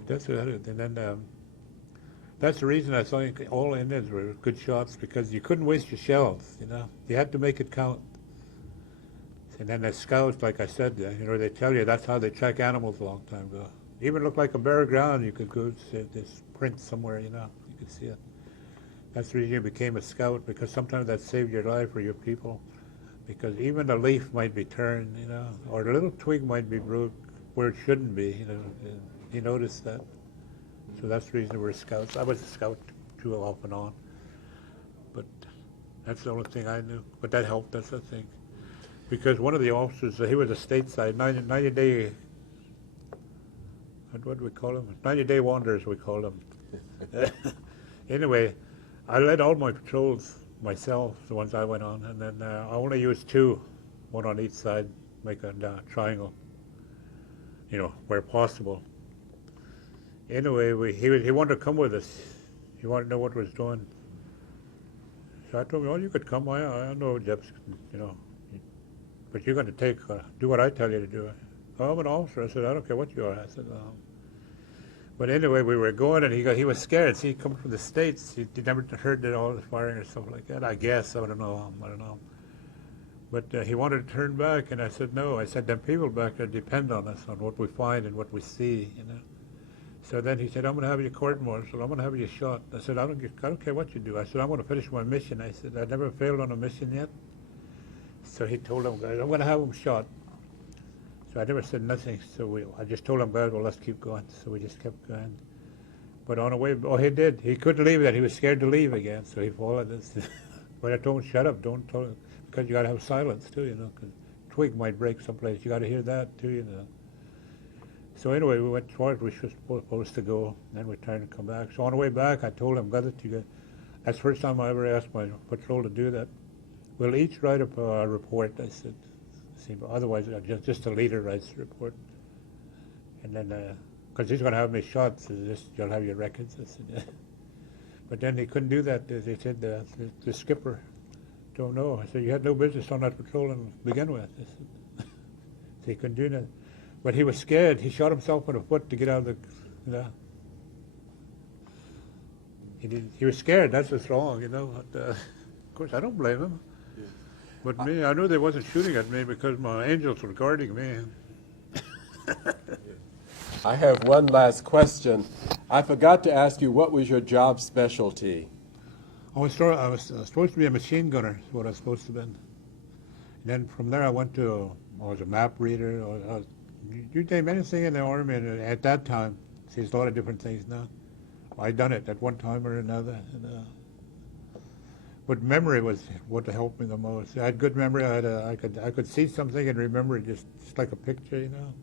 That's what. And then that's the reason I think all Indians were good shots, because you couldn't waste your shells, you know. You had to make it count. And then the scouts, like I said, you know, they tell you that's how they track animals a long time ago. Even looked like a bare ground, you could go see this print somewhere, you know, you could see it. That's the reason you became a scout, because sometimes that saved your life or your people. Because even a leaf might be turned, you know, or a little twig might be broke where it shouldn't be, you know. You notice that. So that's the reason we're scouts. I was a scout too, off and on. But that's the only thing I knew. But that helped us, I think. Because one of the officers, he was a stateside, 90-day, what do we call them? 90-day wanderers, we call them. Anyway, I led all my patrols myself, the ones I went on, and then I only used two, one on each side, make a triangle, you know, where possible. Anyway, he wanted to come with us. He wanted to know what was doing. So I told him, "Oh, you could come. I know Jeff's, you know, but you're going to do what I tell you to do." "Oh, I'm an officer." I said, "I don't care what you are." I said, But anyway, we were going, and he was scared. See, he come from the States. He never heard all the firing or stuff like that. I guess I don't know. But he wanted to turn back, and I said no. I said, "Them people back there depend on us, on what we find and what we see, you know." So then he said, "I'm going to have you court-martialed. I'm going to have you shot." I said, I don't care what you do. I said, "I'm going to finish my mission." I said, "I never failed on a mission yet." So he told them, "Guys, I'm going to have him shot." So I never said nothing. So I just told him, "Guys, well, let's keep going." So we just kept going. But on the way, he did. He couldn't leave that. He was scared to leave again. So he followed us. But I told him, "Shut up. Don't tell him." Because you got to have silence too, you know, because twig might break someplace. You got to hear that too, you know. So anyway, we went towards where we were supposed to go, and then we turned to come back. So on the way back, I told him, that's the first time I ever asked my patrol to do that. "We'll each write up a report," I said. see, but otherwise, just the leader writes the report. And then, because he's going to have me shot, so you'll have your records. I said, yeah. But then they couldn't do that. They said the skipper don't know. I said, you had no business on that patrol to begin with. I said, so he couldn't do that. But he was scared. He shot himself in the foot to get out of the, you know. He was scared. That's what's wrong, you know. But, of course, I don't blame him. But me, I knew they wasn't shooting at me because my angels were guarding me. I have one last question. I forgot to ask you, what was your job specialty? I was supposed to be a machine gunner, is what I was supposed to be. And then from there I was a map reader. You name anything in the Army at that time. See, there's a lot of different things now. I done it at one time or another. But memory was what helped me the most. I had good memory. I could see something and remember it just like a picture, you know.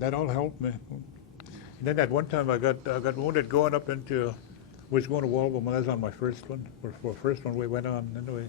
That all helped me. And then at one time I got wounded was going to Waltham. I was on my first one. For first one we went on anyway.